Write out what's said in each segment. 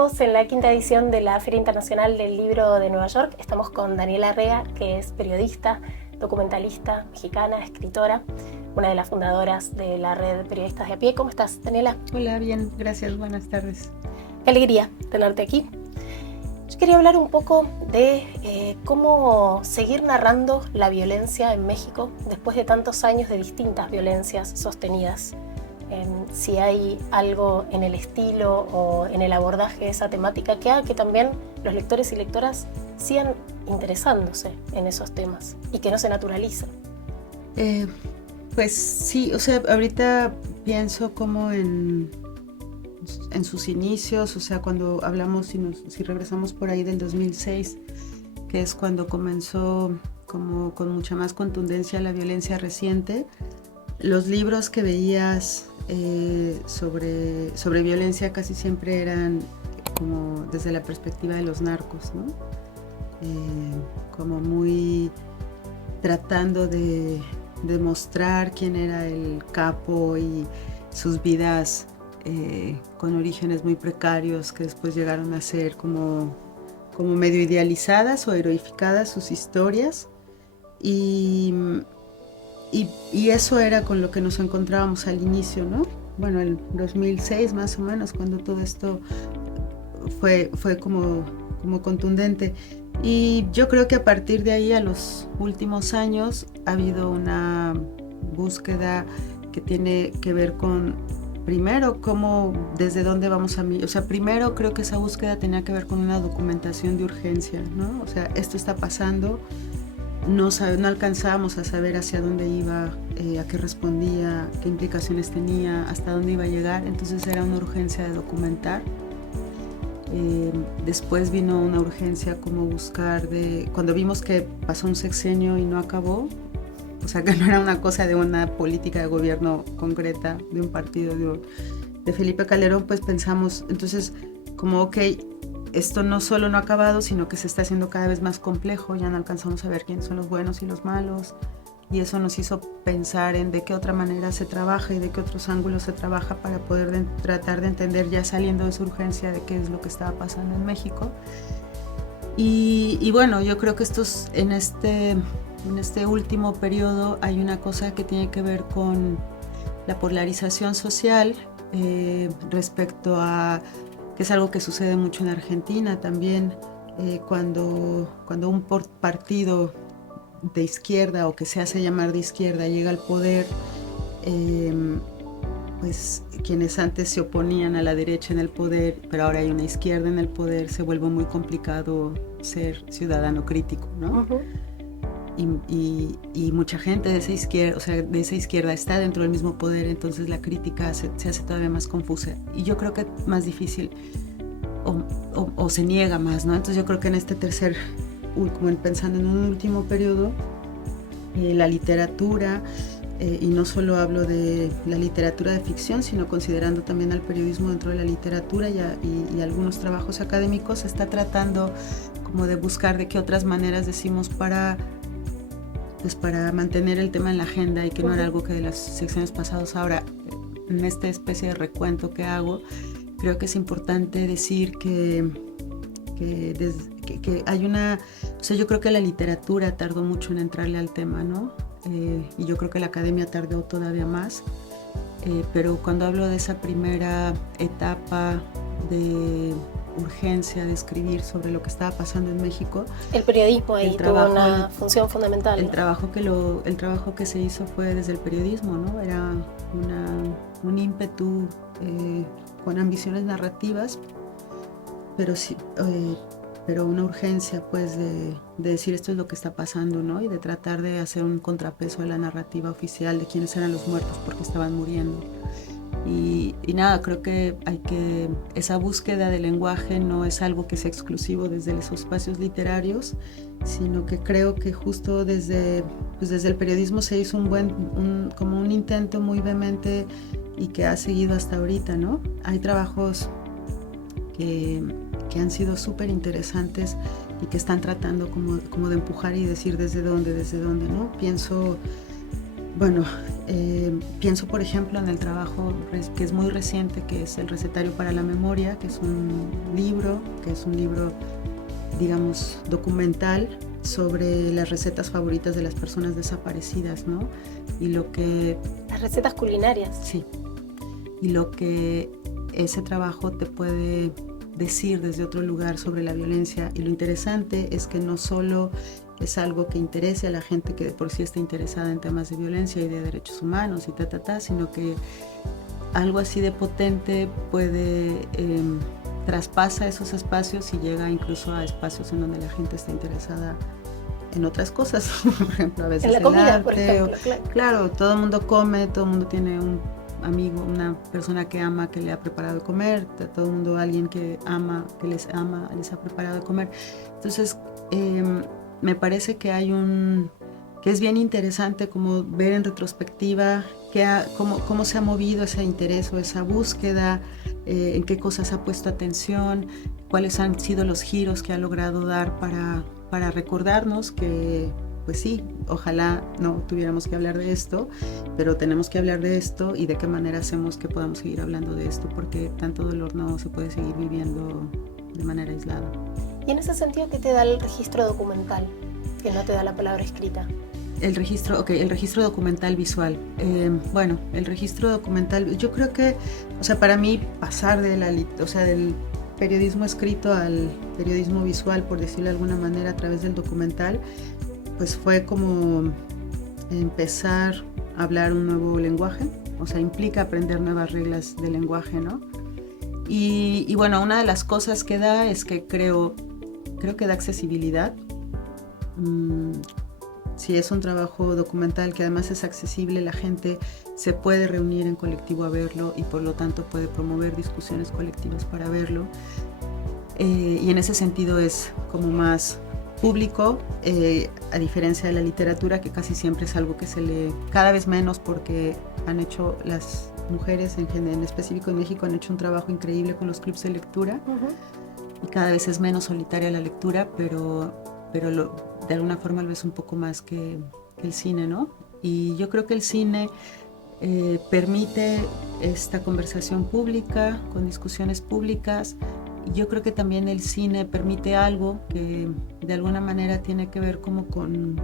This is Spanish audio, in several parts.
Seguimos en la quinta edición de la Feria Internacional del Libro de Nueva York. Estamos con Daniela Rea, que es periodista, documentalista, mexicana, escritora, una de las fundadoras de la red de periodistas de a pie. ¿Cómo estás, Daniela? Hola, bien, gracias, buenas tardes. Qué alegría tenerte aquí. Yo quería hablar un poco de cómo seguir narrando la violencia en México después de tantos años de distintas violencias sostenidas. Si hay algo en el estilo o en el abordaje de esa temática que haga que también los lectores y lectoras sigan interesándose en esos temas y que no se naturalicen. Pues sí, o sea, ahorita pienso como en sus inicios, o sea, cuando hablamos, si regresamos por ahí del 2006, que es cuando comenzó como con mucha más contundencia la violencia reciente, los libros que veías sobre violencia casi siempre eran como desde la perspectiva de los narcos, ¿no? Como muy tratando de demostrar quién era el capo y sus vidas con orígenes muy precarios que después llegaron a ser como medio idealizadas o heroificadas sus historias, y eso era con lo que nos encontrábamos al inicio, ¿no? Bueno, el 2006 más o menos, cuando todo esto fue como contundente. Y yo creo que a partir de ahí, a los últimos años, ha habido una búsqueda que tiene que ver con, primero, cómo, desde dónde vamos a... O sea, primero creo que esa búsqueda tenía que ver con una documentación de urgencia, ¿no? O sea, esto está pasando, no alcanzábamos a saber hacia dónde iba, a qué respondía, qué implicaciones tenía, hasta dónde iba a llegar, entonces era una urgencia de documentar. Después vino una urgencia como buscar cuando vimos que pasó un sexenio y no acabó, o sea que no era una cosa de una política de gobierno concreta, de un partido de Felipe Calderón, pues pensamos, entonces como ok, esto no solo no ha acabado, sino que se está haciendo cada vez más complejo, ya no alcanzamos a ver quiénes son los buenos y los malos, y eso nos hizo pensar en de qué otra manera se trabaja y de qué otros ángulos se trabaja para poder tratar de entender, ya saliendo de esa urgencia, de qué es lo que estaba pasando en México. Y bueno, yo creo que en este último periodo hay una cosa que tiene que ver con la polarización social respecto a, que es algo que sucede mucho en Argentina también, cuando un partido de izquierda o que se hace llamar de izquierda llega al poder, pues quienes antes se oponían a la derecha en el poder, pero ahora hay una izquierda en el poder, se vuelve muy complicado ser ciudadano crítico, ¿no? Uh-huh. Y mucha gente de esa izquierda está dentro del mismo poder, entonces la crítica se hace todavía más confusa y yo creo que más difícil o se niega más, ¿no? Entonces yo creo que en este como pensando en un último periodo, la literatura, y no solo hablo de la literatura de ficción, sino considerando también al periodismo dentro de la literatura y algunos trabajos académicos, está tratando como de buscar de qué otras maneras decimos para mantener el tema en la agenda y que no era algo que de las secciones pasadas. Ahora, en esta especie de recuento que hago, creo que es importante decir que hay o sea, yo creo que la literatura tardó mucho en entrarle al tema, ¿no? Y yo creo que la academia tardó todavía más, pero cuando hablo de esa primera etapa de urgencia de escribir sobre lo que estaba pasando en México, el periodismo ahí tuvo una función fundamental, ¿no? El trabajo que se hizo fue desde el periodismo, ¿no? Era un ímpetu con ambiciones narrativas, pero una urgencia, pues, de decir esto es lo que está pasando, ¿no? Y de tratar de hacer un contrapeso a la narrativa oficial de quiénes eran los muertos porque estaban muriendo. Y nada, creo que esa búsqueda del lenguaje no es algo que sea exclusivo desde esos espacios literarios, sino que creo que justo desde el periodismo se hizo como un intento muy vehemente y que ha seguido hasta ahorita, ¿no? Hay trabajos que han sido súper interesantes y que están tratando como de empujar y decir desde dónde, ¿no? Pienso, bueno, Pienso, por ejemplo, en el trabajo que es muy reciente, que es el Recetario para la Memoria, que es un libro, digamos, documental sobre las recetas favoritas de las personas desaparecidas, ¿no? Y lo que... Las recetas culinarias. Sí. Y lo que ese trabajo te puede decir desde otro lugar sobre la violencia. Y lo interesante es que no solo es algo que interese a la gente que de por sí está interesada en temas de violencia y de derechos humanos y sino que algo así de potente puede traspasa esos espacios y llega incluso a espacios en donde la gente está interesada en otras cosas. Por ejemplo, a veces en la comida, arte, por ejemplo. Claro, todo el mundo come, todo el mundo tiene un amigo, una persona que ama, que le ha preparado de comer, todo el mundo, alguien que ama, les ha preparado de comer. Entonces, me parece que que es bien interesante como ver en retrospectiva cómo se ha movido ese interés o esa búsqueda, en qué cosas ha puesto atención, cuáles han sido los giros que ha logrado dar para recordarnos que, pues sí, ojalá no tuviéramos que hablar de esto, pero tenemos que hablar de esto y de qué manera hacemos que podamos seguir hablando de esto, porque tanto dolor no se puede seguir viviendo de manera aislada. Y en ese sentido, ¿qué te da el registro documental, que no te da la palabra escrita? El registro documental visual. Bueno, el registro documental, yo creo que, o sea, para mí pasar del periodismo escrito al periodismo visual, por decirlo de alguna manera, a través del documental, pues fue como empezar a hablar un nuevo lenguaje, o sea, implica aprender nuevas reglas de lenguaje, ¿no? Y bueno, una de las cosas que da es que creo que da accesibilidad. Si es un trabajo documental que además es accesible, la gente se puede reunir en colectivo a verlo y por lo tanto puede promover discusiones colectivas para verlo. Y en ese sentido es como más público, a diferencia de la literatura, que casi siempre es algo que se lee cada vez menos, porque han hecho las mujeres en específico en México han hecho un trabajo increíble con los clubs de lectura. Y cada vez es menos solitaria la lectura, pero de alguna forma lo ves un poco más que el cine, ¿no? Y yo creo que el cine permite esta conversación pública, con discusiones públicas. Y yo creo que también el cine permite algo que de alguna manera tiene que ver como con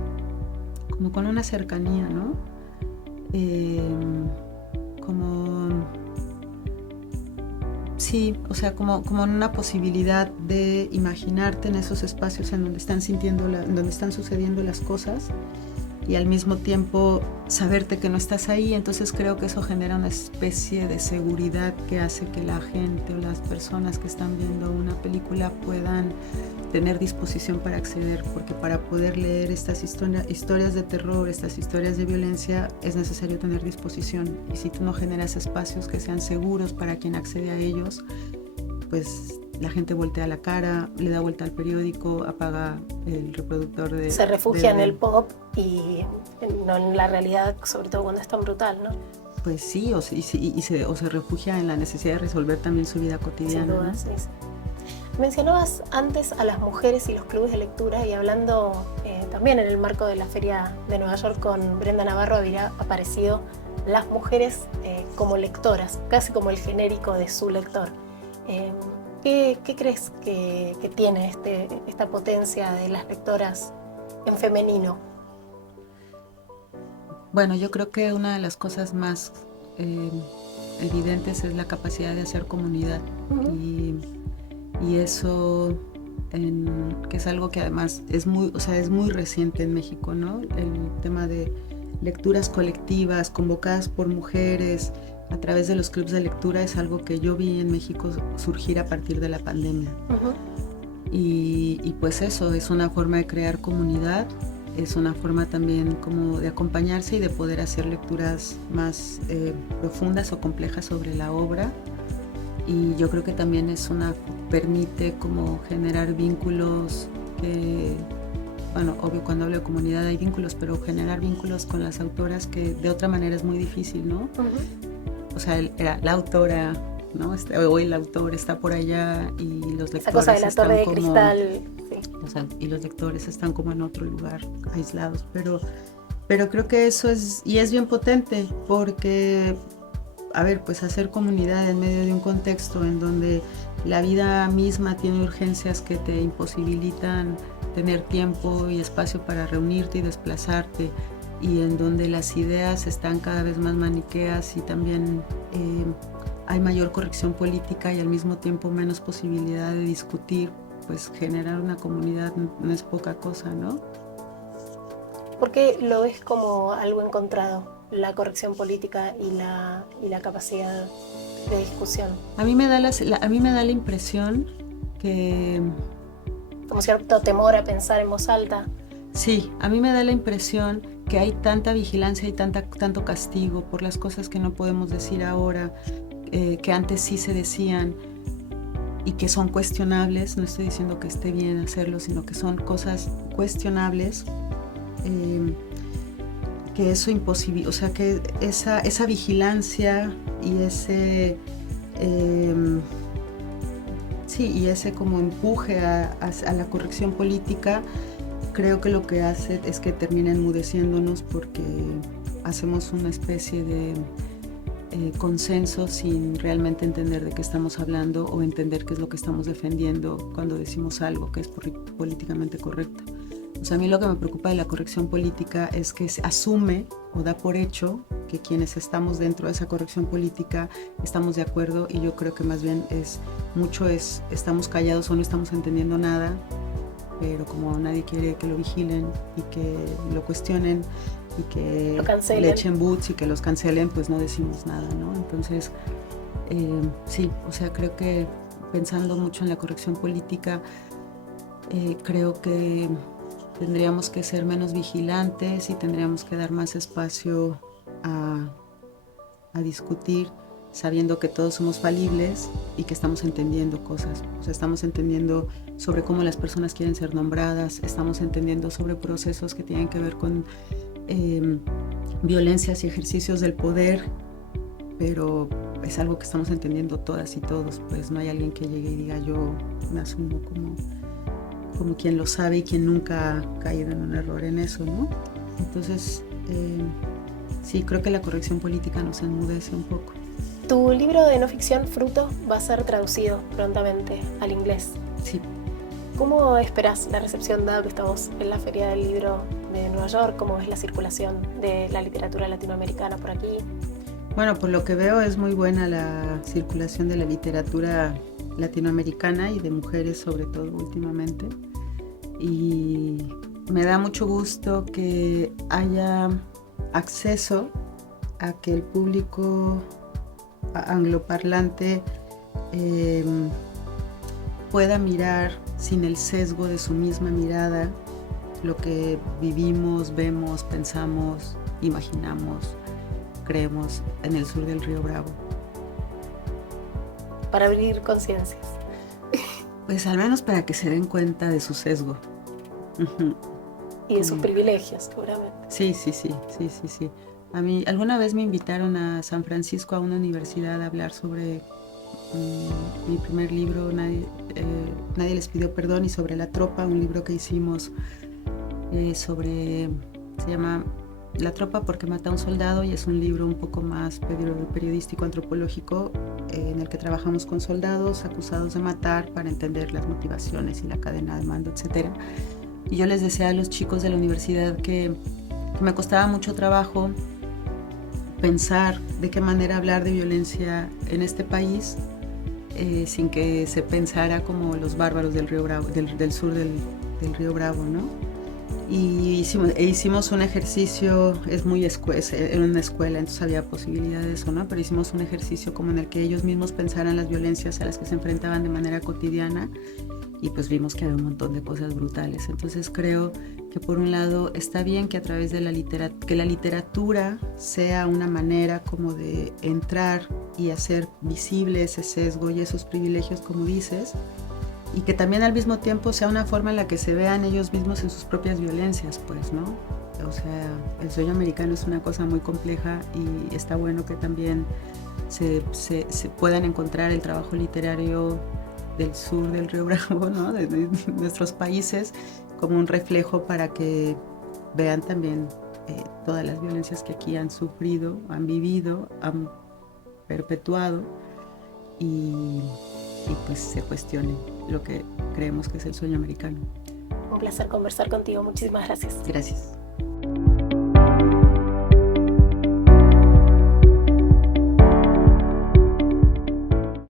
una cercanía, ¿no? Sí, o sea, como una posibilidad de imaginarte en esos espacios en donde están donde están sucediendo las cosas y al mismo tiempo saberte que no estás ahí. Entonces creo que eso genera una especie de seguridad que hace que la gente o las personas que están viendo una película puedan tener disposición para acceder, porque para poder leer estas historias de terror, estas historias de violencia, es necesario tener disposición. Y si tú no generas espacios que sean seguros para quien accede a ellos, pues la gente voltea la cara, le da vuelta al periódico, apaga el reproductor de... Se refugia en el pop y no en la realidad, sobre todo cuando es tan brutal, ¿no? Pues sí, o se refugia en la necesidad de resolver también su vida cotidiana. Sin duda, ¿no? Sí. Mencionabas antes a las mujeres y los clubes de lectura, y hablando también en el marco de la Feria de Nueva York con Brenda Navarro, había aparecido las mujeres como lectoras, casi como el genérico de su lector. ¿Qué crees que tiene esta potencia de las lectoras en femenino? Bueno, yo creo que una de las cosas más evidentes es la capacidad de hacer comunidad. Y eso, que es algo que además es muy reciente en México, ¿no? El tema de lecturas colectivas, convocadas por mujeres, a través de los clubes de lectura, es algo que yo vi en México surgir a partir de la pandemia. Y pues eso, es una forma de crear comunidad, es una forma también como de acompañarse y de poder hacer lecturas más profundas o complejas sobre la obra. Y yo creo que también permite como generar vínculos bueno, obvio, cuando hablo de comunidad hay vínculos, pero generar vínculos con las autoras que de otra manera es muy difícil, ¿no? O sea, la autora, ¿no? O el autor está por allá y los lectores esa cosa de la torre de cristal, sí. O sea, y los lectores están como en otro lugar, aislados, pero Pero creo que eso es bien potente porque, a ver, pues hacer comunidad en medio de un contexto en donde la vida misma tiene urgencias que te imposibilitan tener tiempo y espacio para reunirte y desplazarte, y en donde las ideas están cada vez más maniqueas y también hay mayor corrección política y al mismo tiempo menos posibilidad de discutir, pues generar una comunidad no es poca cosa, ¿no? ¿Por qué lo ves como algo encontrado, la corrección política y la capacidad de discusión? A mí me da la impresión que... Como cierto temor a pensar en voz alta. Sí, a mí me da la impresión que hay tanta vigilancia y tanto castigo por las cosas que no podemos decir ahora, que antes sí se decían y que son cuestionables. No estoy diciendo que esté bien hacerlo, sino que son cosas cuestionables. Que eso imposible, o sea, que esa vigilancia y ese como empuje a la corrección política, creo que lo que hace es que termina enmudeciéndonos porque hacemos una especie de consenso sin realmente entender de qué estamos hablando o entender qué es lo que estamos defendiendo cuando decimos algo que es políticamente correcto. O sea, a mí lo que me preocupa de la corrección política es que se asume o da por hecho que quienes estamos dentro de esa corrección política estamos de acuerdo, y yo creo que más bien estamos callados o no estamos entendiendo nada, pero como nadie quiere que lo vigilen y que lo cuestionen y que le echen boots y que los cancelen, pues no decimos nada, ¿no? Entonces, sí, o sea, creo que pensando mucho en la corrección política, creo que tendríamos que ser menos vigilantes y tendríamos que dar más espacio a discutir, sabiendo que todos somos falibles y que estamos entendiendo cosas. O sea, estamos entendiendo sobre cómo las personas quieren ser nombradas, estamos entendiendo sobre procesos que tienen que ver con violencias y ejercicios del poder, pero es algo que estamos entendiendo todas y todos. Pues no hay alguien que llegue y diga yo me asumo como quien lo sabe y quien nunca ha caído en un error en eso, ¿no? Entonces, sí, creo que la corrección política nos enmudece un poco. Tu libro de no ficción, Fruto, va a ser traducido prontamente al inglés. Sí. ¿Cómo esperas la recepción, dado que estamos en la Feria del Libro de Nueva York? ¿Cómo es la circulación de la literatura latinoamericana por aquí? Bueno, por lo que veo es muy buena la circulación de la literatura latinoamericana y de mujeres sobre todo últimamente, y me da mucho gusto que haya acceso a que el público angloparlante pueda mirar sin el sesgo de su misma mirada lo que vivimos, vemos, pensamos, imaginamos, creemos en el sur del Río Bravo. Para abrir conciencias. Pues al menos para que se den cuenta de su sesgo. Y de sus privilegios, seguramente. Sí. A mí alguna vez me invitaron a San Francisco a una universidad a hablar sobre mi primer libro, Nadie les pidió perdón, y sobre La Tropa, un libro que hicimos se llama La Tropa porque mata a un soldado, y es un libro un poco más periodístico, antropológico, en el que trabajamos con soldados acusados de matar para entender las motivaciones y la cadena de mando, etc. Y yo les decía a los chicos de la universidad que me costaba mucho trabajo pensar de qué manera hablar de violencia en este país sin que se pensara como los bárbaros del Río Bravo, del sur del Río Bravo, ¿no? Y hicimos un ejercicio, era una escuela, entonces había posibilidad de eso, ¿no? Pero hicimos un ejercicio como en el que ellos mismos pensaran las violencias a las que se enfrentaban de manera cotidiana, y pues vimos que había un montón de cosas brutales. Entonces creo que por un lado está bien que a través de la literatura sea una manera como de entrar y hacer visible ese sesgo y esos privilegios, como dices, y que también al mismo tiempo sea una forma en la que se vean ellos mismos en sus propias violencias, pues, ¿no? O sea, el sueño americano es una cosa muy compleja, y está bueno que también se puedan encontrar el trabajo literario del sur del Río Bravo, ¿no? de nuestros países, como un reflejo para que vean también todas las violencias que aquí han sufrido, han vivido, han perpetuado y pues se cuestione lo que creemos que es el sueño americano. Un placer conversar contigo. Muchísimas gracias. Gracias.